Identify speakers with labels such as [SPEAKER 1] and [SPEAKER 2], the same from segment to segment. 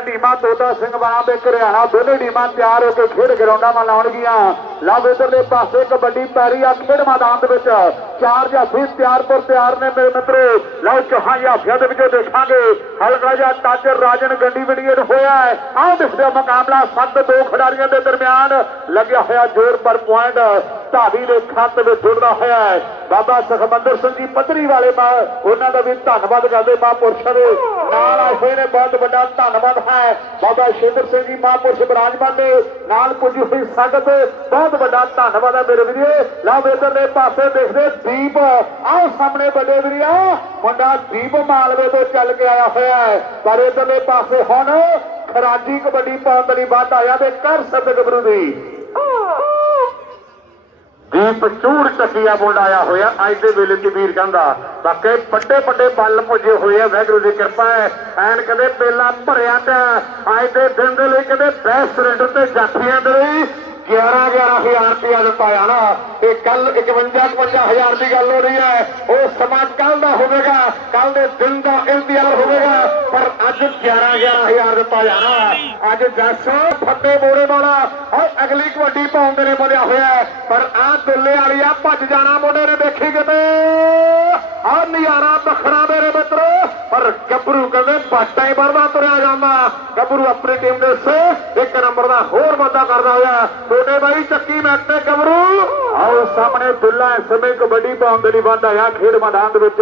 [SPEAKER 1] ਟੀਮਾਂ ਤੋਤਾ ਸਿੰਘ ਵਾਲਾ ਤੇ ਘਰਿਆਣਾ ਦੋਨੇ ਟੀਮਾਂ ਤਿਆਰ ਹੋ ਕੇ ਖੇਡ ਗਰਾਊਂਡਾਂ ਵੱਲ ਲਾਉਣਗੀਆਂ ਲਵ ਇਧਰਲੇ ਪਾਸੇ ਕਬੱਡੀ ਪੈਰੀ ਆ, ਖੇਡ ਮੈਦਾਨ ਦੇ ਵਿੱਚ। ਚਾਰ ਜਾਫੀ ਤਿਆਰਪੁਰ ਤਿਆਰ ਨੇ ਮੇਰੇ ਮਿੱਤਰੋ। ਲਓ ਚੌਹਾਂ ਜਾਫੀਆਂ ਦੇ ਵਿੱਚੋਂ ਦੇਖਾਂਗੇ। ਹਲਕਾ ਜਿਹਾ ਟੱਚ ਰਾਜਨ ਗੰਡੀ ਵੜੀਏ ਨੂੰ ਹੋਇਆ ਹੈ। ਆਹ ਦਿਖਦਾ ਮੁਕਾਬਲਾ ਸੱਤ ਦੋ ਖਿਡਾਰੀਆਂ ਦੇ ਦਰਮਿਆਨ। ਲੱਗਿਆ ਹੋਇਆ ਜ਼ੋਰ ਪਰ ਪੁਆਇੰਟ ਢਾਬੀ ਦੇ ਖੱਤ ਵਿੱਚ ਜੁੜਦਾ ਹੋਇਆ ਹੈ। ਬਾਬਾ ਸੁਖਮੰਦਰ ਸਿੰਘ ਜੀ ਪੱਧਰੀ ਵਾਲੇ ਮਾ ਉਹਨਾਂ ਦਾ ਵੀ ਧੰਨਵਾਦ ਕਰਦੇ ਮਹਾਂਪੁਰਸ਼ਾਂ ਦੇ ਨਾਲ ਹੋਏ ਨੇ। ਬਹੁਤ ਵੱਡਾ ਧੰਨਵਾਦ ਹੈ। ਬਾਬਾ ਸ਼ੇਂਦਰ ਸਿੰਘ ਜੀ ਮਹਾਂਪੁਰਸ਼ ਬਰਾਜਮਾਨ ਦੇ ਨਾਲ ਪੁੱਜੀ ਹੋਈ ਸੰਗਤ। ਬਹੁਤ ਵੱਡਾ ਧੰਨਵਾਦ ਹੈ ਮੇਰੇ ਵੀਰੇ। ਲਓ ਇਧਰਲੇ ਪਾਸੇ ਦੇਖਦੇ ਦੀਪ। ਆਓ ਸਾਹਮਣੇ ਵੱਡੇ ਵੀਰਿਆ ਮੁੰਡਾ ਦੀਪ ਮਾਲਵੇ ਤੋਂ ਚੱਲ ਕੇ ਆਇਆ ਹੋਇਆ ਹੈ। ਪਰ ਇਧਰਲੇ ਪਾਸੇ ਹੁਣ ਖਰਾਜੀ ਕਬੱਡੀ ਪਾਉਣ ਦੇ ਲਈ ਬਾਤ ਆਇਆ ਤੇ ਕਰ ਸਤ ਗੱਭਰੂ ਦੀ। ਦੀਪ ਚੂੜ ਚੱਕੀਆ ਮੁੰਡਾ ਆਇਆ ਹੋਇਆ, ਅੱਜ ਦੇ ਵੇਲੇ ਚ ਵੀਰ ਕਹਿੰਦਾ, ਬਾਕੀ ਵੱਡੇ ਵੱਡੇ ਬਲ ਪੁੱਜੇ ਹੋਏ ਆ, ਵਾਹਿਗੁਰੂ ਦੀ ਕਿਰਪਾ ਹੈ। ਐਨ ਕਦੇ ਮੇਲਾ ਭਰਿਆ ਤੇ ਅੱਜ ਦੇ ਦਿਨ ਦੇ ਲਈ ਕਦੇ ਬੈਸਟ ਸਰੈਂਡਰ ਤੇ ਜਾਫੀਆਂ ਦੇ ਲਈ 11 11000 ਰੁਪਇਆ ਦਿੱਤਾ ਆ ਨਾ। ਇਹ ਕੱਲ 51 51000 ਦੀ ਗੱਲ ਹੋ ਰਹੀ ਹੈ। ਉਹ ਸਮਾਂ ਕੱਲ ਦਾ ਹੋਵੇਗਾ ਕੱਲ ਦੇ ਦਿਨ ਦਾ ਇੰਤਜ਼ਾਰ ਹੋਵੇਗਾ, ਪਰ ਅੱਜ 11 11000 ਦਿੱਤਾ ਜਾਣਾ ਅੱਜ ਜੱਸ ਫੱਤੇ ਮੋੜੇ ਵਾਲਾ ਔਰ ਅਗਲੀ ਕਬੱਡੀ ਪਾਉਣ ਦੇ ਲਈ ਬੋਲਿਆ ਹੋਇਆ ਪਰ ਆ ਦੁੱਲੇ ਵਾਲੀ ਆ, ਭੱਜ ਜਾਣਾ ਮੁੰਡੇ ਨੇ, ਦੇਖੀ ਕਿਤੇ। ਆ ਨਜ਼ਾਰਾ ਬਖਰਾ ਮੇਰੇ ਗੱਭਰੂ ਕਹਿੰਦੇ ਬਾਟਾ ਹੀ ਵਰਦਾ ਤੁਰਿਆ ਜਾਂਦਾ। ਗੱਭਰੂ ਆਪਣੀ ਟੀਮ ਦੇ ਸੇ ਇੱਕ ਨੰਬਰ ਦਾ ਹੋਰ ਵਾਧਾ ਕਰਦਾ ਹੋਇਆ। ਛੋਟੇ ਬਾਈ ਚੱਕੀ ਮੈਟ ਤੇ ਗੱਭਰੂ। ਆਓ ਸਾਹਮਣੇ ਦੁੱਲਾ ਸਮੇਂ ਕਬੱਡੀ ਪਾਉਣ ਦੇ ਲਈ ਵਾਧਾ ਆ ਖੇਡ ਮੈਦਾਨ ਦੇ ਵਿੱਚ।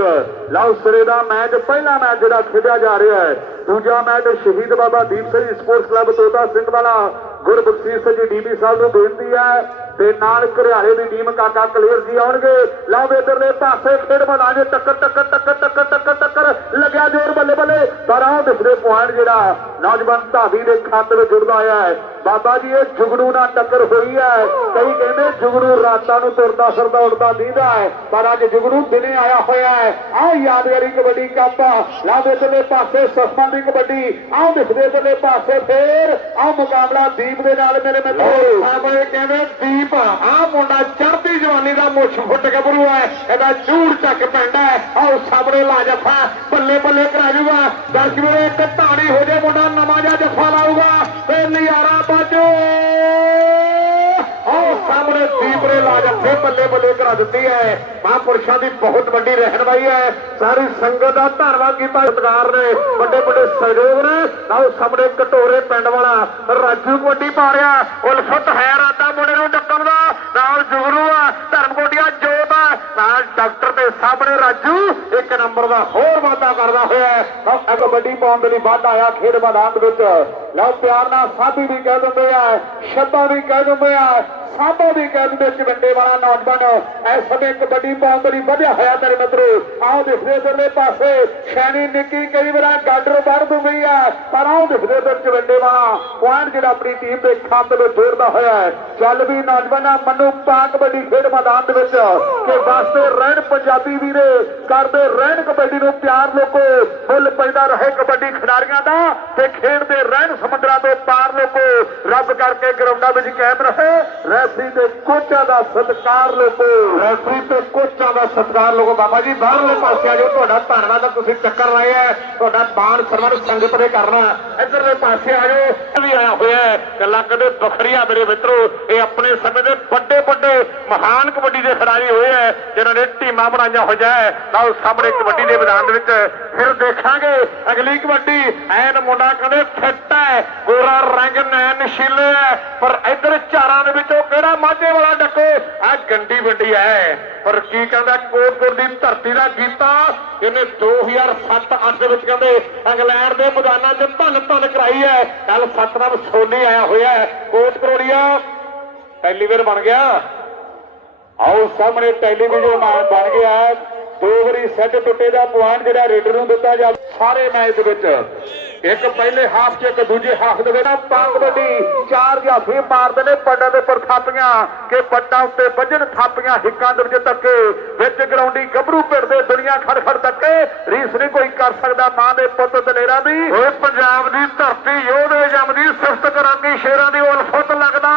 [SPEAKER 1] ਲਓ ਸਿਰੇ ਦਾ ਮੈਚ ਪਹਿਲਾ ਮੈਚ ਜਿਹੜਾ ਖੇਡਿਆ ਜਾ ਰਿਹਾ ਹੈ। ਦੂਜਾ match Shaheed Baba Deep Singh sports club Tota Singh Wala. ਗੁਰਬਖਸ਼ੀਸ਼ Singh ji DP ਸਾਹਿਬ ਨੂੰ ਬੇਨਤੀ ਹੈ ਤੇ ਨਾਲ ਘਰਿਆਲੇ ਦੀ ਟੀਮ ਕਾਕਾ ਕਲੀਅਰ ਜੀ ਆਉਣਗੇ। ਲਓ ਇਧਰਲੇ ਪਾਸੇ ਖੇਡ ਮੈਦਾਨ 'ਚ ਟੱਕਰ ਟੱਕਰ ਟੱਕਰ ਟੱਕਰ ਟੱਕਰ ਟੱਕਰ ਲੱਗਿਆ ਜੋਰ ਬੱਲੇ ਬੱਲੇ। ਪਰ ਆਹ ਦਿਸਦੇ ਪੁਆਇੰਟ ਜਿਹੜਾ ਨੌਜਵਾਨ ਧਾਵੀ ਦੇ ਖਾਤੇ ਵਿੱਚ ਜੁੜਦਾ ਆਇਆ ਹੈ। ਬਾਬਾ ਜੀ, ਇਹ ਜੁਗਨੂ ਨਾਲ ਟੱਕਰ ਹੋਈ ਹੈ। ਕਈ ਕਹਿੰਦੇ ਜੁਗਨੂ ਰਾਤਾਂ ਨੂੰ ਤੁਰਦਾ ਫਿਰਦਾ ਉੱਡਦਾ ਦੀਦਾ ਹੈ। ਪਰ ਅੱਜ ਜੁਗਨੂ ਦਿਨੇ ਆਇਆ ਹੋਇਆ ਹੈ। ਆਹ ਯਾਦਗਾਰੀ ਕਬੱਡੀ ਕੱਪ ਲਓ ਇਧਰਲੇ ਪਾਸੇ ਸਸਮਾਂ ਦੀ ਕਬੱਡੀ। ਆਹ ਦਿਸਦੇ ਦੇ ਪਾਸੇ ਫੇਰ ਆਹ ਮੁਕਾਬਲਾ ਦੀਪ ਦੇ ਨਾਲ ਮੇਰੇ ਮਿੱਤਰੋ। ਸਾਹਮਣੇ ਕਹਿੰਦੇ ਦੀਪ, ਆਹ ਮੁੰਡਾ ਚੜ੍ਹਦੀ ਜਵਾਨੀ ਦਾ ਮੁੱਛ ਫੁੱਟ ਗੱਭਰੂ ਹੈ। ਇਹਦਾ ਝੂੜ ਚੱਕ ਪੈਂਦਾ ਹੈ। ਆਹ ਸਾਹਮਣੇ ਲਾਜਫਾ ਜਫਾ ਬੱਲੇ ਬੱਲੇ ਕਰਾ ਜੂਗਾ। ਦਰਸ਼ਕ ਵੀਰੋ, ਇੱਕ ਧਾੜੀ ਹੋ ਜੇ ਮੁੰਡਾ ਨਵਾਂ ਜਿਹਾ ਜਫਾ ਲਾਊਗਾ। ਤੇ ਨਜ਼ਾਰਾ ਬਾਜੋ। ਆਹ, ਸਾਹਮਣੇ ਦੀਪਰੇ ਲਾ ਜੱਫੇ ਬੱਲੇ ਬੱਲੇ ਕਰਾ ਦਿੱਤੀ ਹੈ। ਮਹਾਂਪੁਰਸ਼ਾਂ ਦੀ ਬਹੁਤ ਵੱਡੀ ਰਹਿਨਵਾਈ ਹੈ। ਸਾਰੀ ਸੰਗਤ ਦਾ ਧੰਨਵਾਦ ਕੀਤਾ ਸਤਿਕਾਰ ਨੇ। ਵੱਡੇ ਵੱਡੇ ਸਹਿਯੋਗ ਨੇ। ਆਓ ਸਾਹਮਣੇ ਕਟੋਰੇ ਪਿੰਡ ਵਾਲਾ ਰਾਜੂ ਕਬੱਡੀ ਪਾ ਰਿਹਾ ਉਲਫਤ ਹੈ ਰਾਤਾ ਮੁੰਡੇ ਨੂੰ ਡੱਕਣ ਦਾ। ਨਾਲ ਜੁਗਰੂ ਆ ਧਰਮਕੋਟੀਆ ਜੋਤ ਆ। ਨਾਲ ਡਾਕਟਰ ਦੇ ਸਾਹਮਣੇ ਰਾਜੂ, ਇੱਕ ਨੰਬਰ ਦਾ ਹੋਰ ਵਾਅਦਾ ਕਰਦਾ ਹੋਇਆ ਕਬੱਡੀ ਪਾਉਣ ਦੇ ਲਈ ਵਾਧਾ ਆਇਆ ਖੇਡ ਮੈਦਾਨ ਦੇ ਵਿੱਚ। ਲਓ, ਪਿਆਰ ਨਾਲ ਸਾਧੂ ਵੀ ਕਹਿ ਦਿੰਦੇ ਆ ਸ਼ਬਦਾਂ ਵੀ ਕਹਿ ਦਿੰਦੇ ਆ ਸਾਬਾ ਵੀ ਕਹਿ ਦਿੰਦੇ ਚਵੰਡੇ ਵਾਲਾ ਨੌਜਵਾਨ ਐ ਸਮੇਂ ਕਬੱਡੀ ਪਾਉਣ ਦੇ ਲਈ ਵਧਿਆ ਹੋਇਆ ਮੇਰੇ ਮਿੱਤਰੋ। ਆਓ ਦਿਖਦੇ ਇਧਰਲੇ ਪਾਸੇ ਸ਼ੈਨੀ ਨਿੱਕੀ ਕਈ ਵਾਰ ਗਾਡਰ ਵੱਢ ਗਈ ਆ, ਪਰ ਆਓ ਦਿਖਦੇ ਇਧਰ ਚਵੰਡੇ ਵਾਲਾ ਪੁਆਇੰਟ ਜਿਹੜਾ ਆਪਣੀ ਟੀਮ ਦੇ ਖਾਤੇ ਵਿੱਚ ਜੋੜਦਾ ਹੋਇਆ ਚੱਲ ਵੀ ਨੌਜਵਾਨਾਂ, ਮੰਨੂ ਪਾ ਕਬੱਡੀ ਖੇਡ ਮੈਦਾਨ ਦੇ ਵਿੱਚ। ਕਿ ਵਾਸਤੇ ਰਹਿਣ ਪੰਜਾਬੀ ਵੀਰੇ ਕਰਦੇ ਰਹਿਣ ਕਬੱਡੀ ਨੂੰ ਪਿਆਰ ਲੋਕੋ ਫੁੱਲ ਪੈਦਾ ਰਹੇ ਕਬੱਡੀ ਖਿਡਾਰੀਆਂ ਦਾ ਤੇ ਖੇਡਦੇ ਰਹਿਣ ਸਮੁੰਦਰਾਂ ਤੋਂ ਪਾਰ ਲੋਕੋ। ਰੱਬ ਕਰਕੇ ਗਰਾਊਂਡਾਂ ਵਿੱਚ ਕਾਇਮ ਰਹੇ, ਰੈਫਰੀ ਤੇ ਕੋਚਾਂ ਦਾ ਸਤਿਕਾਰ ਲੋਕੋ। ਰੈਫਰੀ ਤੇ ਕੋਚਾਂ ਦਾ ਸਤਿਕਾਰ ਲੋਕੋ। ਬਾਬਾ ਜੀ, ਬਾਹਰਲੇ ਪਾਸੇ ਆ ਤੁਹਾਡਾ ਧੰਨਵਾਦ ਹੈ ਤੁਸੀਂ ਚੱਕਰ ਰਹੇ ਹੈ ਤੁਹਾਡਾ ਬਾਣ ਸਰਵਨ ਸੰਗਤ ਨੇ ਕਰਨਾ ਇਧਰਲੇ ਪਾਸੇ ਆ ਜਾਓ। ਵੀ ਆਇਆ ਹੋਇਆ ਗੱਲਾਂ ਕਦੇ ਬਖਰੀਆਂ ਮੇਰੇ ਮਿੱਤਰੋ, ਇਹ ਆਪਣੇ ਸਮੇਂ ਦੇ ਵੱਡੇ ਵੱਡੇ ਮਹਾਨ ਕਬੱਡੀ ਦੇ ਖਿਡਾਰੀ ਹੋਏ ਹੈ ਜਿਨ੍ਹਾਂ ਨੇ ਟੀਮਾਂ ਬਣਾਈਆਂ ਹੋਈਆਂ ਹੈ ਸਾਹਮਣੇ ਕਬੱਡੀ ਦੇ ਮੈਦਾਨ ਦੇ ਵਿੱਚ ਫਿਰ ਦੇਖਾਂਗੇ। ਅਗਲੀ ਕਬੱਡੀ ਐਨ ਮੁੰਡਾ ਕਹਿੰਦੇ ਫਿੱਟ ਹੈ, ਗੋਰਾ ਰੰਗ ਨੈਣ ਨਸ਼ੀਲੇ ਪਰ ਇਧਰ ਚਾਰਾਂ ਦੇ ਵਿੱਚੋਂ ਕਿਹੜਾ ਮਾਝੇ ਵਾਲਾ ਡੱਕੋ? ਆ ਗੰਡੀ ਵੰਡੀ ਹੈ। ਪਰ ਕੀ ਕਹਿੰਦਾ ਕੋਟਪੁਰ ਦੀ ਧਰਤੀ ਦਾ ਗੀਤਾ? ਇਹਨੇ 2007-8 ਦੇ ਵਿੱਚ ਕਹਿੰਦੇ ਇੰਗਲੈਂਡ ਦੇ ਮੈਦਾਨਾਂ 'ਚ ਧੰਨ ਧੰਨ ਕਰਾਈ ਹੈ। ਕੱਲ ਸਤਨਾਮ ਸੋਨੀ ਆਇਆ ਹੋਇਆ ਹੈ। ਕੋਟ ਕਰੋੜੀਆ ਟੈਲੀਵਿਜ਼ਨ ਬਣ ਗਿਆ। ਆਓ ਸਾਹਮਣੇ ਟੈਲੀਵਿਜ਼ਨ ਮਾਨ ਬਣ ਗਿਆ ਹੈ। ਦੋ ਵਾਰੀ ਸੈੱਟ ਟੁੱਟੇ ਦਾ ਪੁਆਇੰਟ ਜਿਹੜਾ ਰੇਡਰ ਨੂੰ ਦਿੱਤਾ ਜਾ ਸਾਰੇ ਮੈਚ ਦੇ ਵਿੱਚ ਇੱਕ ਪਹਿਲੇ ਹਾਫ 'ਚ, ਇੱਕ ਦੂਜੇ ਹਾਫ ਦੇ ਵਿੱਚ। ਪੰਗ ਵੱਡੀ ਚਾਰ ਜਾਫੀ ਮਾਰਦੇ ਨੇ, ਪੱਡਾਂ ਦੇ ਉੱਪਰ ਥਾਪੀਆਂ ਕਿ ਪੱਟਾਂ ਉੱਤੇ ਵੱਜਣ, ਥਾਪੀਆਂ ਹਿੱਕਾਂ ਦੇ ਵਿੱਚ ਧੱਕੇ, ਵਿੱਚ ਗਰਾਉਂਡੀ ਗੱਭਰੂ ਭਿੜਦੇ ਦੁਨੀਆ ਖੜ ਖੜ ਧੱਕੇ। ਰੀਸ ਨਹੀਂ ਕੋਈ ਕਰ ਸਕਦਾ ਮਾਂ ਦੇ ਪੁੱਤ ਦਲੇਰਾਂ ਦੀ। ਓਏ ਪੰਜਾਬ ਦੀ ਧਰਤੀ, ਯੋਧੇ ਜੰਮਦੀ ਸਿਫਤ ਕਰਾਂਗੀ, ਸ਼ੇਰਾਂ ਦੀ ਉਲਫਤ ਲੱਗਦਾ।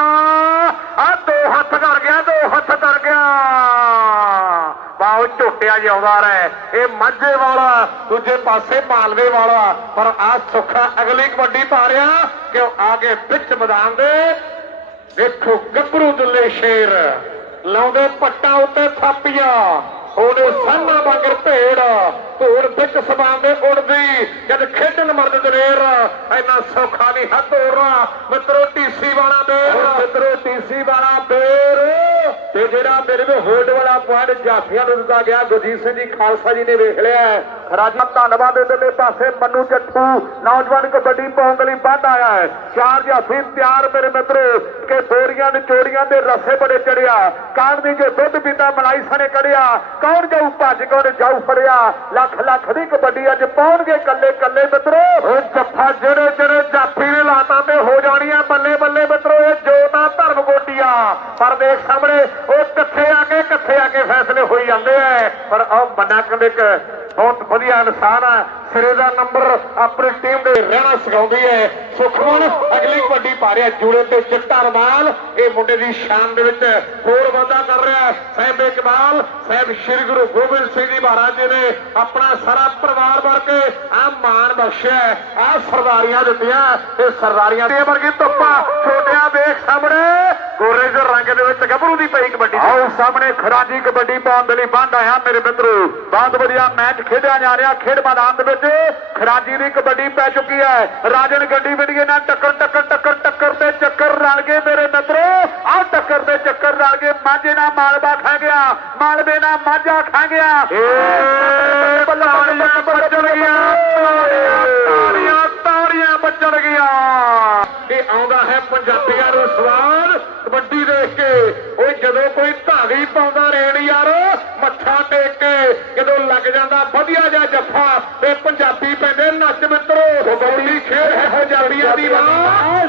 [SPEAKER 1] ਆ ਦੋ ਹੱਥ ਕਰ ਗਿਆ, ਦੋ ਹੱਥ ਕਰ ਗਿਆ। ਬਾਉ ਝੋਟਿਆ ਜਿਉਂਦਾ ਰਹਿ। ਇਹ ਮਾਝੇ ਵਾਲਾ, ਦੂਜੇ ਪਾਸੇ ਮਾਲਵੇ ਵਾਲਾ। ਪਰ ਆ ਸੁੱਖਾ ਅਗਲੀ ਕਬੱਡੀ ਪਾ ਰਿਹਾ ਕਿ ਉਹ ਆ ਕੇ ਵਿੱਚ ਮੈਦਾਨ ਦੇ। ਦੇਖੋ ਗੱਭਰੂ ਦੁੱਲੇ ਸ਼ੇਰ। ਲਾਉਂਦੇ ਪੱਟਾਂ ਉੱਤੇ ਥਾਪੀਆਂ। ਉਹਦੇ ਸਾਹਮਣਾ ਵਾਂਗਰ ਭੇੜ ਧੂੜ ਵਿੱਚ ਸਮਾਨ ਉੜਦੀ। ਜਦ ਖੇਡਣ ਮਰਦ ਦਲੇਰ ਇੰਨਾ ਸੌਖਾ ਨਹੀਂ ਹੱਥ ਹੋਰਾ। ਮਿੱਤਰੋ ਟੀਸੀ ਵਾਲਾ ਬੇਰ। ਮਿੱਤਰੋ ਟੀਸੀ ਵਾਲਾ ਬੇਰ। ਤੇ ਜਿਹੜਾ ਮੇਰੇ ਵਿੱਚ ਹੋਲਡ ਵਾਲਾ ਪੁਆਇੰਟ ਜਾਫੀਆਂ ਨੂੰ ਦਿੱਤਾ ਗਿਆ, ਗੁਰਜੀਤ ਸਿੰਘ ਜੀ, ਖਾਲਸਾ ਜੀ ਨੇ ਵੇਖ ਲਿਆ ਰਾਜਾ ਧੰਨਵਾਦ ਦੇ ਦੇ ਪਾਸੇ ਮੰਨੂ ਜੱਟੂ। ਨੌਜਵਾਨ ਕਬੱਡੀ ਪਾਉਣ ਲਈ ਵੱਧ ਆਇਆ ਹੈ। ਚਾਰ ਜਾਫੀ ਤਿਆਰ ਮੇਰੇ ਮਿੱਤਰੋ। ਕਿ ਬੋਰੀਆਂ ਨਿਚੋੜੀਆਂ ਦੇ ਰਸੇ ਬੜੇ ਚੜਿਆ। ਕਾਣ ਦੀ ਜੇ ਦੁੱਧ ਪੀਤਾ, ਮਲਾਈ ਸਣੇ ਕੜਿਆ ਕੌਣ ਜਾਊ ਭੱਜ ਕੌਣ ਜਾਊ ਫੜਿਆ। ਲੱਖ ਲੱਖ ਦੀ ਕਬੱਡੀ ਅੱਜ ਪਾਉਣਗੇ ਕੱਲੇ ਕੱਲੇ ਮਿੱਤਰੋ। ਉਹ ਜੱਫਾ ਜਿਹੜੇ ਜਿਹੜੇ ਜਾਫੀ ਨੇ ਲਾਤਾ ਤੇ ਹੋ ਜਾਣੀਆਂ ਬੱਲੇ ਬੱਲੇ ਮਿੱਤਰੋ, ਇਹ ਜੋਤਾ ਧਰਮ ਕੋਟੀਆ ਪਰ ਦੇਖ ਸਾਹਮਣੇ, ਉਹ ਕਿੱਥੇ ਆ ਕੇ, ਕਿੱਥੇ ਆ ਕੇ ਫੈਸਲੇ ਹੋਈ ਜਾਂਦੇ ਆ ਪਰ ਉਹ ਬੰਨਾ ਕੰਦੇਕ ਬਹੁਤ ਵਧੀਆ ਇਨਸਾਨ ਆ। ਸਿਰੇ ਦਾ ਨੰਬਰ ਆਪਣੀ ਟੀਮ ਦੇ ਰਹਿਣਾ ਸਿਖਾਉਂਦੀ ਹੈ ਸੁਖਮਨ, ਅਗਲੀ ਕਬੱਡੀ ਪਾ ਰਿਹਾ ਜੂੜੇ ਤੇ ਚਿੱਟਾ ਰਮਾਲ। ਇਹ ਮੁੰਡੇ ਦੀ ਸ਼ਾਨ ਦੇ ਵਿੱਚ ਹੋਰ ਵਾਧਾ ਕਰ ਰਿਹਾ ਸਾਹਿਬ ਇਕਬਾਲ, ਸਾਹਿਬ ਸ੍ਰੀ ਗੁਰੂ ਗੋਬਿੰਦ ਸਿੰਘ ਜੀ ਮਹਾਰਾਜ ਜੀ ਨੇ ਆਪਣਾ ਸਾਰਾ ਪਰਿਵਾਰ ਵਰ ਕੇ ਆ ਮਾਣ ਬਖਸ਼ਿਆ ਆ ਸਰਦਾਰੀਆਂ ਦਿੱਤੀਆਂ ਤੇ ਸਰਦਾਰੀਆਂ ਦੀ ਵਰਗੀ ਧੁੱਪਾ ਛੋਟਿਆਂ ਦੇਖ ਸਾਹਮਣੇ, ਗੋਰੇ ਦੇ ਰੰਗ ਦੇ ਵਿੱਚ ਗੱਭਰੂ ਦੀ ਪਈ ਆਓ ਸਾਹਮਣੇ ਖਰਾਜੀ ਕਬੱਡੀ ਪਾਉਣ ਦੇ ਲਈ ਬੰਦ ਆਇਆ ਮੇਰੇ ਮਿੱਤਰੋ। ਬਹੁਤ ਵਧੀਆ ਮੈਚ ਖੇਡਿਆ ਜਾ ਰਿਹਾ। ਖੇਡ ਮੈਦਾਨ ਦੇ ਵਿੱਚ ਖਰਾਜੀ ਦੀ ਕਬੱਡੀ ਪੈ ਚੁੱਕੀ ਹੈ। ਰਾਜਨ ਗੱਡੀ ਵਿੱਢੀਏ ਨਾਲ ਟੱਕਰ ਟੱਕਰ ਟੱਕਰ ਟੱਕਰ ਤੇ ਚੱਕਰ ਰਲ ਗਏ ਮੇਰੇ ਮਿੱਤਰੋ। ਆਹ ਟੱਕਰ ਤੇ ਚੱਕਰ ਰਲ ਗਏ। ਮਾਝੇ ਨਾਲ ਮਾਲਵਾ ਖਾ ਗਿਆ। ਮਾਲਵੇ ਨਾਲ ਮਾਝਾ ਖਾ ਗਿਆ। ਤਾੜੀਆਂ ਵੱਜਣ ਗਿਆ ਤਾੜੀਆਂ ਤਾੜੀਆਂ ਵੱਜਣ ਗਿਆ ਇਹ ਆਉਂਦਾ ਹੈ ਪੰਜਾਬੀਆਂ ਨੂੰ ਸਵਾਦ ਵਧੀਆ ਜਿਹਾ ਜੱਫਾ ਇਹ ਪੰਜਾਬੀ ਪੈਂਦੇ ਨੱਚ ਮਿੱਤਰੋ ਕਬੱਡੀ ਖੇਡ ਹੈ ਪੰਜਾਬੀਆਂ ਦੀ ਵਾਹ।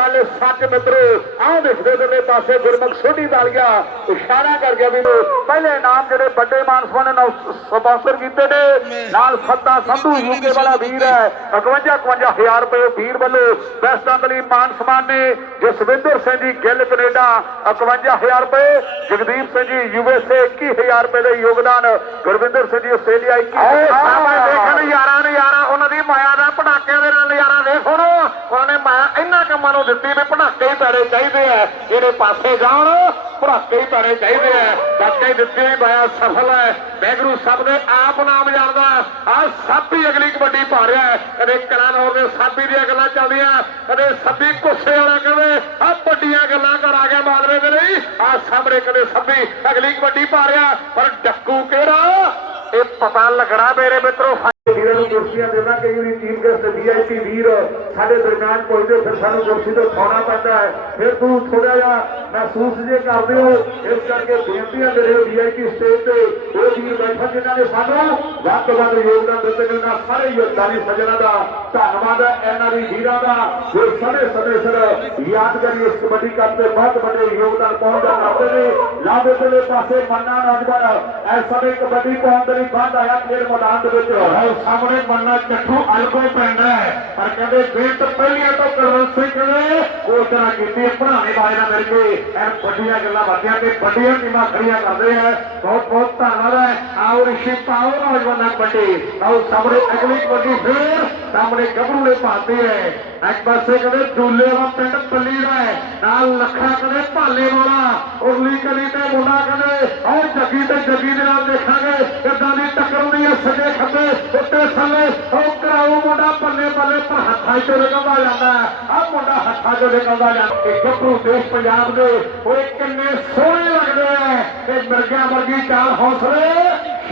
[SPEAKER 1] ਗੱਲ ਸੱਚ ਮਿੱਤਰੋ ਆਹ ਦੇਖਦੇ ਦੋਨੇ ਪਾਸੇ ਗੁਰਮੁਖ ਸੋਢੀ ਵਾਲੀਆ ਇਸ਼ਾਰਾ ਕਰ ਗਿਆ ਵੀ ਪਹਿਲੇ ਨਾਮ ਜਿਹੜੇ ਵੱਡੇ ਮਾਨਸਵਾਨ ਨੇ ਸਪਾਂਸਰ ਕੀਤੇ ਨੇ ਨਾਲ ਸੱਤਾ ਸੰਧੂ ਯੂਕੇ ਵਾਲਾ ਵੀਰ ਹੈ 51 51000 ਰੁਪਏ ਵੀਰ ਵੱਲੋਂ ਬੈਸਟਾਂ ਦੇ ਲਈ ਮਾਨ ਸਨਮਾਨ ਨੇ ਜਸਵਿੰਦਰ ਸਿੰਘ ਜੀ ਗਿੱਲ ਕੈਨੇਡਾ 51000 ਰੁਪਏ ਜਗਦੀਪ ਸਿੰਘ ਜੀ ਯੂਐਸਏ 21000 ਰੁਪਏ ਦੇ ਯੋਗਦਾਨ ਗੁਰਵਿੰਦਰ ਸਿੰਘ ਜੀ ਆਸਟ੍ਰੇਲੀਆ 21000 ਦੇਖਣ ਯਾਰਾਂ ਨੇ ਯਾਰਾਂ ਦੀ ਮਾਇਆ ਦਾ ਪਟਾਕਿਆਂ ਦੇ ਨਾਲ ਨਜ਼ਾਰਾ ਦੇਖ ਹੁਣ। ਉਹਨਾਂ ਨੇ ਮਾਇਆ ਇੰਨਾ ਕੰਮਾਂ ਨੂੰ ਦਿੱਤੀ ਵੀ ਪਟਾਕੇ ਹੀ ਪੈਣੇ ਚਾਹੀਦੇ ਆ। ਇਹਦੇ ਪਾਸੇ ਜਾਣ, ਪਟਾਕੇ ਹੀ ਪੈਣੇ ਚਾਹੀਦੇ ਆ। ਬਾਕੀ ਦਿੱਤੀ ਵੀ ਮਾਇਆ ਸਫਲ ਹੈ। ਵੈਗਰੂ ਸਭ ਦੇ ਆਪ ਨਾਮ ਜਾਣਦਾ। ਆ ਸਾਬੀ ਅਗਲੀ ਕਬੱਡੀ ਪਾ ਰਿਹਾ ਹੈ। ਕਦੇ ਕਲਾਨੌਰ ਦੇ ਸਾਬੀ ਦੀਆਂ ਗੱਲਾਂ ਚੱਲਦੀਆਂ, ਕਦੇ ਸੱਬੀ ਗੁੱਸੇ ਵਾਲਾ ਕਹਿੰਦੇ, ਆ ਵੱਡੀਆਂ ਗੱਲਾਂ ਕਰ ਆ ਗਿਆ ਮਾਲਵੇ ਦੇ ਲਈ। ਆ ਸਾਹਮਣੇ ਕਦੇ ਸੱਬੀ ਅਗਲੀ ਕਬੱਡੀ ਪਾ ਰਿਹਾ, ਪਰ ਡੱਕੂ ਕਿਹੜਾ? ਇਹ ਪਤਾ ਲੱਗਣਾ ਮੇਰੇ ਮਿੱਤਰੋ ਵੀਰਾਂ ਨੂੰ ਕੁਰਸੀਆਂ ਦੇਣਾ, ਕਈ ਵਾਰੀ ਚੀਫ ਗੈਸਟ ਵੀਆਈਪੀ ਵੀਰ ਸਾਡੇ ਦਰਮਿਆਨ ਪਹੁੰਚਦੇ ਫਿਰ ਸਾਨੂੰ ਕੁਰਸੀ ਤੋਂ ਖਾਣਾ ਪੈਂਦਾ ਹੈ। ਫਿਰ ਤੂੰ ਥੋੜਾ ਜਿਹਾ ਮਹਿਸੂਸ ਜੇ ਕਰਦੇ ਹੋ, ਇਸ ਕਰਕੇ ਬੇਨਤੀਆਂ ਦੇ ਰਹੇ ਵੀਆਈਪੀ ਸਟੇਜ ਤੇ। ਉਹ ਵੀਰ ਬੈਠਣ ਜਿਨ੍ਹਾਂ ਨੇ ਸਾਨੂੰ ਵੱਧ ਤੋਂ ਵੱਧ ਯੋਗਦਾਨ ਦਿੱਤੇ ਨੇ। ਸਾਰੇ ਯੋਗਦਾਨੀ ਸੱਜਣਾ ਦਾ ਧੰਨਵਾਦ ਹੈ, ਇਹਨਾਂ ਦੀ ਵੀਰਾਂ ਦਾ। ਜੋ ਸਮੇਂ ਸਮੇਂ ਸਿਰ ਯਾਦਗਾਰੀ ਇਸ ਕਬੱਡੀ ਕੱਪ ਤੇ ਬਹੁਤ ਵੱਡੇ ਯੋਗਦਾਨ ਪਾਉਣ ਕਰਦੇ ਨੇ। ਲਾਵੇ ਦੇ ਪਾਸੇ ਮੰਨਾ ਨੌਜਵਾਨ ਇਸ ਸਮੇਂ ਕਬੱਡੀ ਪਾਉਣ ਦੇ ਲਈ ਬੰਦ ਆਇਆ ਖੇਡ ਮੈਦਾਨ ਦੇ ਵਿੱਚ। ਉਹ ਸਾਹਮਣੇ ਮੰਨਾ ਚੱਠੂ ਅਲਗੋ ਪੈਂਦਾ ਹੈ। ਪਰ ਕਹਿੰਦੇ ਬੇਟ ਪਹਿਲੀਆਂ ਤੋਂ ਕਰਵੰਤ ਸਿੰਘ ਕਹਿੰਦੇ ਉਹ ਤਰ੍ਹਾਂ ਕੀਤੀ ਪੜਾਣੇ ਵਾਲੇ ਨਾਲ ਮਿਲ ਕੇ ਇਹ ਵੱਡੀਆਂ ਗੱਲਾਂ ਬਾਤੀਆਂ ਤੇ ਵੱਡੀਆਂ ਟੀਮਾਂ ਖੜੀਆਂ ਕਰਦੇ ਆ। ਬਹੁਤ ਬਹੁਤ ਧੰਨਵਾਦ ਹੈ। ਆਓ ਰਿਸ਼ੀ ਪਾਓ ਨੌਜਵਾਨਾਂ ਕਬੱਡੀ ਆਓ ਸਾਹਮਣੇ ਅਗਲੀ ਕਬੱਡੀ ਫੇਰ ਸਾਹਮਣੇ ਗੱਭਰੂ ਨੇ ਪਾਤੇ ਹੈ। ਇੱਕ ਪਾਸੇ ਕਹਿੰਦੇ ਦੂਲੇ ਵਾਲਾ ਪਿੰਡ ਪੱਲੀ ਦਾ ਹੈ, ਨਾਲ ਲੱਖਾ ਕਹਿੰਦੇ ਭਾਲੇ ਵਾਲਾ, ਉਰਲੀ ਕਲੀ ਤੇ ਮੁੰਡਾ ਕਹਿੰਦੇ ਆਹ ਜੱਗੀ ਤੇ ਜੱਗੀ ਦੇ ਨਾਲ ਦੇਖਾਂਗੇ, ਕਿੱਦਾਂ ਦੀ ਟੱਕਰ ਹੁੰਦੀ ਹੈ, ਸੱਜੇ ਖੱਬੇ, ਉੱਤੇ ਥੱਲੇ, ਉਹ ਕਰਾਉ ਮੁੰਡਾ ਪੱਲੇ ਪੱਲੇ ਪਰ ਹੱਥਾਂ 'ਚੋਂ ਨਿਕਲਦਾ ਜਾਂਦਾ ਹੈ, ਆਹ ਮੁੰਡਾ ਹੱਥਾਂ 'ਚੋਂ ਨਿਕਲਦਾ ਜਾਂਦਾ ਇਹ ਗੱਭਰੂ ਦੇਸ਼ ਪੰਜਾਬ ਦੇ, ਉਹ ਕਿੰਨੇ ਸੋਹਣੇ ਲੱਗਦੇ ਆ ਤੇ ਮਿਰਗਿਆਂ ਵਰਗੀ ਚਾਲ ਹੌਸਲੇ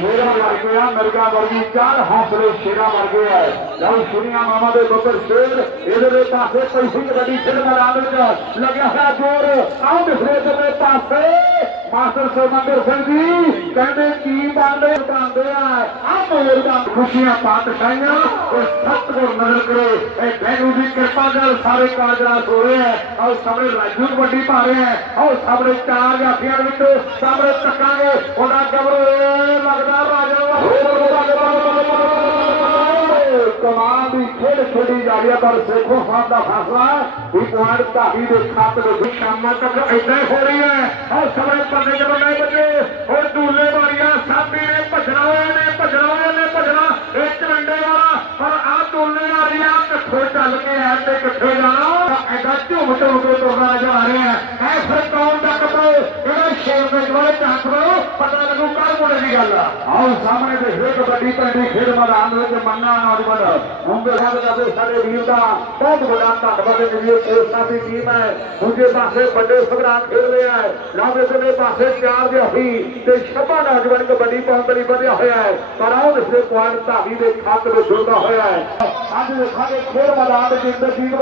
[SPEAKER 1] ਮੇਰਾ ਵਰਗੇ ਆ ਮਿਰਗਾਂ ਵਰਗੀ ਚਾਲ ਹੌਸਲੇ ਸ਼ੇਰਾਂ ਵਰਗੇ ਆ ਲਓ ਸੁਨੀਆਂ ਮਾਮਾ ਦੇ ਬੱਬਰ ਸ਼ੇਰ, ਇਹਦੇ ਦੇ ਪਾਸੇ ਪੈਸੀ ਕਬੱਡੀ ਖੇਡ ਮੈਦਾਨ ਵਿੱਚ ਲੱਗਿਆ ਹੋਇਆ ਜੋਰ। ਆਓ ਦਿਖਦੇ ਦੇ ਪਾਸੇ ਮਾਸਟਰ ਸਰਮੰਦਰ ਸਿੰਘ ਜੀ, ਕਹਿੰਦੇ ਕੀ ਬਾਂਦੇ ਬਣਾਉਂਦੇ ਆ? ਆ ਮੋਰ ਦਾ ਖੁਸ਼ੀਆਂ ਪਾਤਸ਼ਾਹੀਆਂ, ਇਹ ਸਤਿਗੁਰ ਨਜ਼ਰ ਕਰੋ। ਇਹ ਬੈਗੂ ਦੀ ਕਿਰਪਾ ਨਾਲ ਸਾਰੇ ਕਾਰਜਾਤ ਹੋ ਰਹੇ ਆ। ਆਓ ਸਾਹਮਣੇ ਰਾਜੂ ਕਬੱਡੀ ਪਾ ਰਹੇ ਆ। ਆਓ ਸਾਹਮਣੇ ਚਾਰ ਜਾਫੀਆਂ ਵਿੱਚ ਸਾਹਮਣੇ ਤੱਕਾਂਗੇ। ਉਹਨਾਂ ਗਬਰੂ ਲੱਗਦਾ ਰਾਜਾ ਕਮਾਲ ਦੀ ਖੇਡ ਖੇਡੀ ਜਾ ਰਹੀ ਹੈ ਪਰ ਸੇਖੋ ਸਾਹਿਬ ਦਾ ਫੈਸਲਾ ਵੀ ਪੁਆਇੰਟ ਧਾਰੀ ਦੇ ਖਾਤੇ ਦੇ ਵਿੱਚ ਤੱਕ ਏਦਾਂ ਹੋ ਰਹੀ ਹੈ। ਔਰ ਸਮੇਂ ਪੱਲੇ ਜਦੋਂ ਨਹੀਂ ਬੱਜੇ ਹੁਣ ਦੂਲੇ ਮਾਰੀਆਂ ਸਾਬੀ ਨੇ ਭੱਜਣਾ ਹੋਇਆ ਨੇ ਭੱਜਣਾ ਹੋਇਆ ਨੇ ਭੱਜਣਾ ਇੱਕ ਡੰਡੇ ਵਾਲਾ, ਪਰ ਆ ਦੂਲੇ ਮਾਰੀਆਂ ਕਿੱਥੋਂ ਚੱਲ ਕੇ ਆ ਤੇ ਕਿੱਥੇ ਜਾਣਾ ਐਡਾ ਝੁਮ ਝੁਮ ਤੁਰਨਾ ਨਜ਼ਰ ਰਿਹਾ ਐ ਫਿਰ ਕੌਣ ਦਾ ਕਪੜੋ ਇਹਦਾ ਸ਼ੇਰ ਦੇ ਜਵਾਲੇ ਚੱਕ ਲੋ ਪਤਾ ਲੱਗੂ ਕਾਹ ਕੋਲੇ ਦੀ ਗੱਲ ਆ। ਆਓ ਸਾਹਮਣੇ ਦੇ ਹੇ ਕਬੱਡੀ ਪੈਂਦੀ ਖੇਡ ਮੈਦਾਨ ਵਿੱਚ ਮੰਨਾ ਨੌਜਵਾਨ। ਹੁੰਦੇ ਸਾਹਿਬ ਦਾ ਸਾਡੇ ਵੀਰ ਦਾ ਬਹੁਤ ਵੱਡਾ ਧੰਨਵਾਦ ਹੈ ਜੀ। ਇਸ ਸਾਡੀ ਟੀਮ ਹੈ। ਦੂਜੇ ਪਾਸੇ ਵੱਡੇ ਸੰਗਰਾਮ ਖੇਡ ਰਿਹਾ ਹੈ। ਲਾਵੇ ਦੇ ਪਾਸੇ ਚਾਰ ਜਾਫੀ ਤੇ ਛੱਬਾ ਨੌਜਵਾਨ ਕਬੱਡੀ ਪਾਉਣ ਲਈ ਵਧਿਆ ਹੋਇਆ ਹੈ। ਪਰ ਆਓ ਇਸਦੇ ਪੁਆਇੰਟ ਧਾਵੀ ਦੇ ਖਾਤੇ ਵਿੱਚ ਜੁੜਦਾ ਹੋਇਆ ਹੈ। ਅੱਜ ਦੇਖਾਂਗੇ ਖੇਡ ਮੈਦਾਨ ਦੇ ਜਿੰਦਰ ਜੀਤ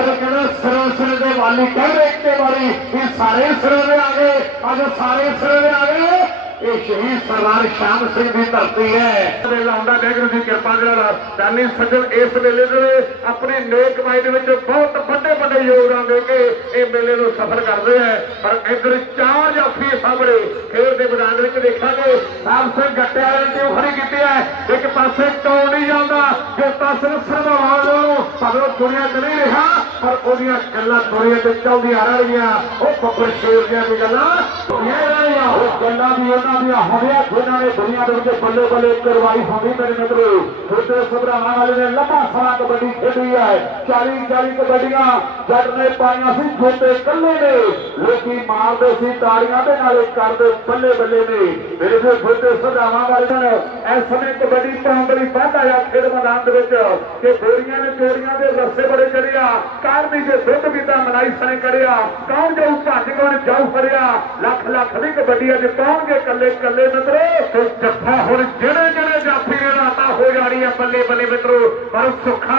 [SPEAKER 1] ਵਰਗੇ ਔਰ ਕਹਿੰਦੇ, ਸਿਰੋਂ ਸਿਰ ਦੇ ਵਾਲੀ ਕਹਿੰਦੇ ਇੱਕੇ ਵਾਰੀ, ਇਹ ਸਾਰੇ ਸਿਰੇ ਦੇ ਆ ਗਏ। ਅੱਜ ਸਾਰੇ ਸਿਰੇ ਦੇ ਆ ਗਏ, ਇਹ ਸ਼ਹੀਦ ਸਰਦਾਰ ਸ਼ਾਮ ਸਿੰਘ ਦੀ ਧਰਤੀ ਹੈ। ਤੇ ਲਾਉਂਦਾ ਵਾਹਿਗੁਰੂ ਦੀ ਕਿਰਪਾ ਦੇ ਨਾਲ ਦਾਨੀ ਸੱਜਣ ਇਸ ਮੇਲੇ ਦੇ ਆਪਣੀ ਨੇਕ ਕਮਾਈ ਦੇ ਵਿੱਚ ਬਹੁਤ ਵੱਡੇ ਵੱਡੇ ਯੋਗਦਾਨ ਦੇ ਕੇ ਇਹ ਮੇਲੇ ਨੂੰ ਸਫਲ ਕਰਦੇ ਹੈ ਪਰ ਇੱਧਰ ਚਾਰ ਜਾਫੀ ਸਾਹਮਣੇ ਖੇਡ ਦੇ ਮੈਦਾਨ ਵਿੱਚ ਦੇਖਾਂਗੇ। ਸਾਹਿਬ ਸਿੰਘ ਗੱਟੇ ਵਾਲੇ ਨੇ ਟੀਮ ਕੀਤੀ ਹੈ? ਇੱਕ ਪਾਸੇ ਕੌਣ ਨਹੀਂ ਜਾਂਦਾ ਜੋਤਾ ਸਿੰਘ ਸਰਵਾਲ ਨੂੰ, ਭਾਵੇਂ ਦੁਨੀਆ ਚ ਨਹੀਂ ਰਿਹਾ ਪਰ ਉਹਦੀਆਂ ਗੱਲਾਂ ਦੁਨੀਆ ਤੇ ਚੱਲਦੀਆਂ ਰਹਿਣਗੀਆਂ। ਉਹ ਬੱਬਰ ਸ਼ੇਰ ਦੀਆਂ ਵੀ ਗੱਲਾਂ। ਇਹ ਰਹੀਆਂ ਉਹ ਗੱਲਾਂ ਵੀ ਉਹਨਾਂ ਦੀਆਂ ਹੋਣੀਆਂ। ਜਿਨ੍ਹਾਂ ਨੇ ਦੁਨੀਆ ਦੇ ਵਿੱਚ ਬੱਲੇ ਬੱਲੇ ਕਰਵਾਈ ਹੁੰਦੀ ਮੇਰੇ ਮਿੱਤਰੋ ਛੋਟੇ ਸਭਰਾਵਾਂ ਵਾਲੇ ਨੇ ਲੰਮਾ ਸਮਾਂ ਕਬੱਡੀ ਖੇਡੀ ਹੈ। 40 40 ਕਬੱਡੀਆਂ ਜੱਟ ਨੇ ਪਾਈਆਂ ਸੀ ਛੋਟੇ ਕੱਲੇ ਨੇ। ਲੋਕੀ ਮਾਰਦੇ ਸੀ ਤਾੜੀਆਂ ਦੇ ਨਾਲੇ ਕਰਦੇ ਬੱਲੇ ਬੱਲੇ ਨੇ। ਮੇਰੇ ਦੇ ਛੋਟੇ ਸਭਰਾਵਾਂ ਵਾਲੇ ਇਸ ਸਮੇਂ ਕਬੱਡੀ ਪਾਉਣ ਵੱਧ ਆਇਆ ਖੇਡ ਮੈਦਾਨ ਦੇ ਵਿੱਚ ਕਿ ਗੋਰੀਆਂ ਨੇ ਚੋਰੀਆਂ ਦੇ ਰਸਤੇ ਬੜੇ ਚੜਿਆ ਕਾਰ ਦੀ ਦੁੱਧ ਵੀ ਤਾਂ ਮਨਾਈ ਸਣੇ ਕਰਿਆ ਕੌਣ ਜਾਊ ਭੱਜ, ਕੌਣ ਜਾਊ ਫੜਿਆ? ਲੱਖ ਲੱਖ ਦੀ ਕਬੱਡੀ ਅੱਜ ਪਾਉਣਗੇ ਕੱਲੇ ਕੱਲੇ ਮਿੱਤਰੋ। ਤੇ ਜੱਫਾ ਹੁਣ ਜਿਹੜੇ ਜਿਹੜੇ ਜਾਫੀ ਦੇ ਰਾਤਾ ਹੋ ਜਾਣੀ ਆ ਬੱਲੇ ਬੱਲੇ ਮਿੱਤਰੋ। ਪਰ ਸੁੱਖਾ,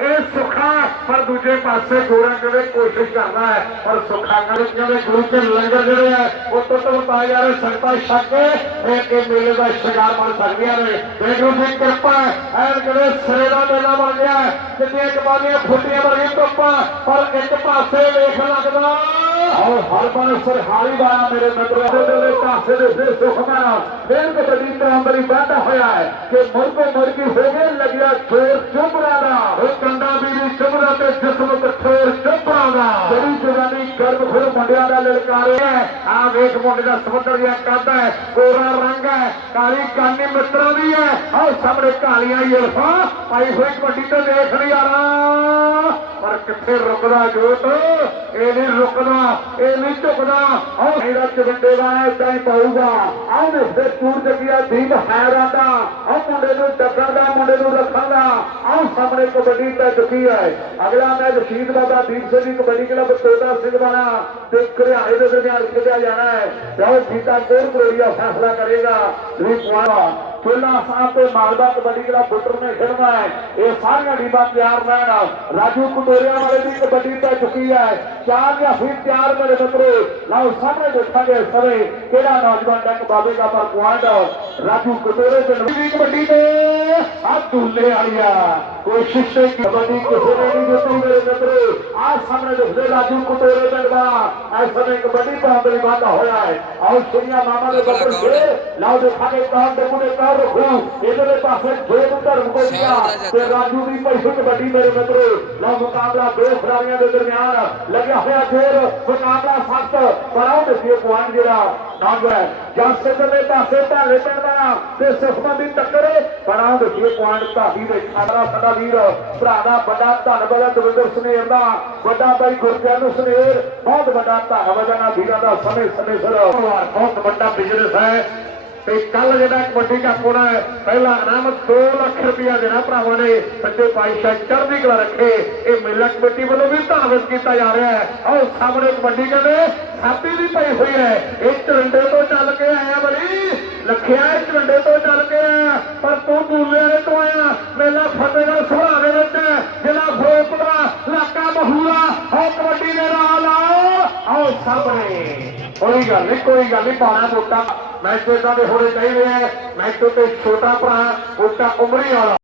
[SPEAKER 1] ਇਹ ਸੁੱਖਾ, ਪਰ ਦੂਜੇ ਪਾਸੇ ਗੋਰਾ ਕਦੇ ਕੋਸ਼ਿਸ਼ ਕਰਦਾ ਹੈ, ਪਰ ਸੁੱਖਾ ਕਦੇ ਗੁਰੂ ਕੇ ਲੰਗਰ ਜਿਹੜੇ ਆ, ਉਹ ਤੋਂ ਤੋਂ ਪਾਏ ਜਾ ਰਹੇ ਸੰਗਤਾਂ ਛੱਕ ਕੇ ਇਹ ਇਹ ਮੇਲੇ ਦਾ ਸ਼ਿਕਾਰ ਬਣ ਸਕਦੀਆਂ ਨੇ। ਵਾਹਿਗੁਰੂ ਦੀ ਕਿਰਪਾ ਐਨ ਕਦੇ ਸਿਰੇ ਦਾ ਮੇਲਾ ਬਣ ਗਿਆ ਕਿੰਨੀਆਂ ਕਮਾਲੀਆਂ ਫੁੱਟੀਆਂ ਵਰਗੀਆਂ ਧੁੱਪਾਂ ਪਰ ਇੱਕ ਪਾਸੇ ਵੇਖ ਲੱਗਦਾ ਔਰ ਹਰ ਬਨ ਸਰਹਾਰੀ ਵਾਲਾ ਮੇਰੇ ਮਿੱਤਰੋ। ਦੇ ਦੇ ਪਾਸੇ ਦੇ ਫਿਰ ਸੁਖਮਾ ਫੇਰ ਕਬੱਡੀ ਤੋਂ ਅੰਦਰ ਹੀ ਵਾਧਾ ਹੋਇਆ ਹੈ ਕਿ ਮੁਰਗੋ ਮੁਰਗੀ ਹੋ ਗਏ ਲੱਗਿਆ ਚੋਰ ਚੁੰਬਰਾ ਦਾ। ਉਹ ਕੰਡਾ ਵੀ ਵੀ ਤੇ ਜਿਸਮ ਕਠੋਰ ਚੁੰਬਰਾ ਦਾ। ਜਿਹੜੀ ਜਵਾਨੀ ਗਰਭ ਖੁਰ ਮੁੰਡਿਆਂ ਦਾ ਲਲਕਾਰੇ ਹੈ ਆ ਵੇਖ ਮੁੰਡੇ ਦਾ ਸਮੁੰਦਰ ਜਿਹਾ ਕੱਦ ਹੈ ਕੋਰਾ ਰੰਗ ਹੈ, ਕਾਲੀ ਕਾਨੀ ਮਿੱਤਰਾਂ ਦੀ ਹੈ। ਆਹ ਸਾਹਮਣੇ ਕਾਲੀਆਂ ਹੀ ਅਲਫਾ, ਪਾਈ ਹੋਈ ਕਬੱਡੀ ਤੇ ਦੇਖ ਯਾਰਾ ਪਰ ਕਿੱਥੇ ਰੁਕਦਾ ਜੋਤ, ਇਹ ਨਹੀਂ ਰੁਕਦਾ ਇਹ ਨਹੀਂ ਝੁਕਦਾ ਆਹ ਇਹਦਾ ਚਵੰਡੇ ਦਾ ਇਦਾਂ ਹੀ ਪਾਊਗਾ। ਆਹ ਦੇ ਫਿਰ ਚੂੜ ਦੀਪ ਹੈਰਾਂ ਦਾ ਆਹ ਮੁੰਡੇ ਨੂੰ ਡੱਕਣ ਦਾ ਮੁੰਡੇ ਨੂੰ ਰੱਖਣ ਦਾ ਆਹ ਸਾਹਮਣੇ ਕਬੱਡੀ ਤੇ ਦੁਖੀ ਹੈ। ਅਗਲਾ ਮੈਚ ਸ਼ਹੀਦ ਬਾਬਾ ਦੀਪ ਸਿੰਘ ਦੀ ਕਬੱਡੀ ਕਲੱਬ ਤੋਤਾ ਸਿੰਘ ਵਾਲਾ। ਤੇ ਘਰਿਆਲੇ ਦੇ ਦਰਮਿਆਨ ਖੇਡਿਆ ਜਾਣਾ ਹੈ। ਬਹੁਤ ਜੀਤਾ ਕੋਰ ਕਰੋੜੀਆ ਫੈਸਲਾ ਕਰੇਗਾ। ਵੀ ਪੁਆਇੰਟ ਚੋਲਾ ਸਾਹਿਬ ਤੇ ਮਾਲਵਾ ਕਬੱਡੀ ਦਾ ਬੁੱਟਰ ਨੇ ਖੇਡਣਾ ਹੈ ਇਹ ਸਾਰੀਆਂ ਟੀਮਾਂ ਤਿਆਰ ਰਹਿਣ ਰਾਜੂ ਕੁਟੋਰਿਆਂ ਵਾਲੇ ਦੀ ਕਬੱਡੀ ਤੇ ਚੁੱਕੀ ਹੈ ਚਾਰ ਜਾਂ ਫਿਰ ਤਿਆਰ ਮੇਰੇ ਮਿੱਤਰੋ ਲਓ ਸਾਹਮਣੇ ਦੇਖਾਂਗੇ ਇਸ ਸਮੇਂ ਕਿਹੜਾ ਨੌਜਵਾਨ ਡੰਗ ਬਾਬੇਗਾ ਪਰ ਪੁਆਇੰਟ ਰਾਜੂ ਕੁਟੋਰੇ ਤੇ ਨਵੀਂ ਕਬੱਡੀ ਤੇ ਆ ਦੂਲੇ ਵਾਲੀਆ ਕੋਸ਼ਿਸ਼ ਤੇ ਕਬੱਡੀ ਕਿਸੇ ਨੇ ਨਹੀਂ ਦਿੱਤੀ ਮੇਰੇ ਮਿੱਤਰੋ ਆ ਸਾਹਮਣੇ ਦੇਖਦੇ ਰਾਜੂ ਕੁਟੋਰੇ ਪਿੰਡ ਦਾ ਇਸ ਸਮੇਂ ਕਬੱਡੀ ਪਾਉਣ ਲਈ ਵਾਧਾ ਹੋਇਆ ਹੈ ਆਓ ਸ਼ਰੀਆ ਮਾਮਾ ਦੇ ਬੱਬਰ ਕੇ ਲਓ ਦੇਖਾਂਗੇ ਕੌਣ ਦੇ ਮੁੰਡੇ ਕੌਣ ਰੱਖੂ। ਇਹਦੇ ਪਾਸੇ ਜੋਤ ਧਰਮ ਕੋਟੀਆ ਤੇ ਰਾਜੂ ਦੀ ਪੈਸੇ ਕਬੱਡੀ ਮੇਰੇ ਮਿੱਤਰੋ ਲਓ ਮੁਕਾਬਲਾ ਦੋ ਖਿਡਾਰੀਆਂ ਦੇ ਦਰਮਿਆਨ। ਲੱਗਿਆ ਹੋਇਆ ਜੋਰ ਮੁਕਾਬਲਾ ਸਖਤ ਪਰ ਆਓ ਦੇਖੀਏ ਪੁਆਇੰਟ ਜਿਹੜਾ ਨੌਜਵਾਨ ਜੰਸੇ ਦੇ ਪਾਸੇ ਢਾਲੇ ਪਿੰਡ ਦਾ ਤੇ ਸੁਖਮਨ ਦੀ ਟੱਕਰ ਪਰ ਆਓ ਦੇਖੀਏ ਪੁਆਇੰਟ ਧਾਬੀ ਦੇ ਖਾਣਾ ਸਾਡਾ ਵੀਰ ਭਰਾ ਦਾ ਵੱਡਾ ਧੰਨਵਾਦ ਹੈ ਦਵਿੰਦਰ ਸੁਨੇਰ ਦਾ। ਵੱਡਾ ਬਾਈ ਗੁਰਜਨ ਸੁਨੇਰ ਬਹੁਤ ਵੱਡਾ ਧੰਨਵਾਦ ਹੈ ਨਾ ਵੀਰਾਂ ਦਾ ਸਮੇਂ ਸਮੇਂ ਸਿਰ ਬਹੁਤ ਵੱਡਾ ਬਿਜ਼ਨਸ ਹੈ। ਤੇ ਕੱਲ ਜਿਹੜਾ ਕਬੱਡੀ ਕੱਪ ਹੋਣਾ ਹੈ, ਪਹਿਲਾ ਇਨਾਮ 2 ਲੱਖ ਰੁਪਇਆ ਦੇਣਾ ਭਰਾਵਾਂ ਨੇ ਸੱਚੇ ਪਾਤਸ਼ਾਹ ਚੜ੍ਹਦੀ ਕਲਾ ਰੱਖੇ। ਇਹ ਮੇਲਾ ਕਮੇਟੀ ਵੱਲੋਂ ਵੀ ਧੰਨਵਾਦ ਕੀਤਾ ਜਾ ਰਿਹਾ ਹੈ। ਆਓ ਸਾਹਮਣੇ ਕਬੱਡੀ ਕਹਿੰਦੇ ਸਾਡੀ ਵੀ ਪਈ ਹੋਈ ਹੈ। ਇਹ ਚਰੰਡੇ ਤੋਂ ਚੱਲ ਕੇ ਆਇਆ ਬਲੀ। ਲੱਖਿਆ ਇਹ ਚਰੰਡੇ ਤੋਂ ਚੱਲ ਕੇ ਆਇਆ। ਪਰ ਤੂੰ ਦੂਲੇ ਦੇ ਤੋਂ ਆਇਆ। ਮੇਲਾ ਫਤਿਹਗੜ੍ਹ ਸੁਭਾ ਦੇ ਵਿੱਚ ਜ਼ਿਲ੍ਹਾ ਫਿਰੋਜ਼ਪੁਰ ਇਲਾਕਾ ਬਹੂਰਾ ਆਓ ਕਬੱਡੀ ਦੇ ਨਾਲ ਆਓ। ਆਓ ਸਾਹਮਣੇ। ਕੋਈ ਗੱਲ ਨਹੀਂ ਕੋਈ ਗੱਲ ਨਹੀਂ ਪਾਣਾ ਵੋਟਾਂ ਮੈਚ ਇਦਾਂ ਦੇ ਹੋਣੇ ਚਾਹੀਦੇ ਆ। ਮੈਚ ਤੇ ਛੋਟਾ ਭਰਾ ਵੋਟਾਂ ਉਮਰੀ ਵਾਲਾ।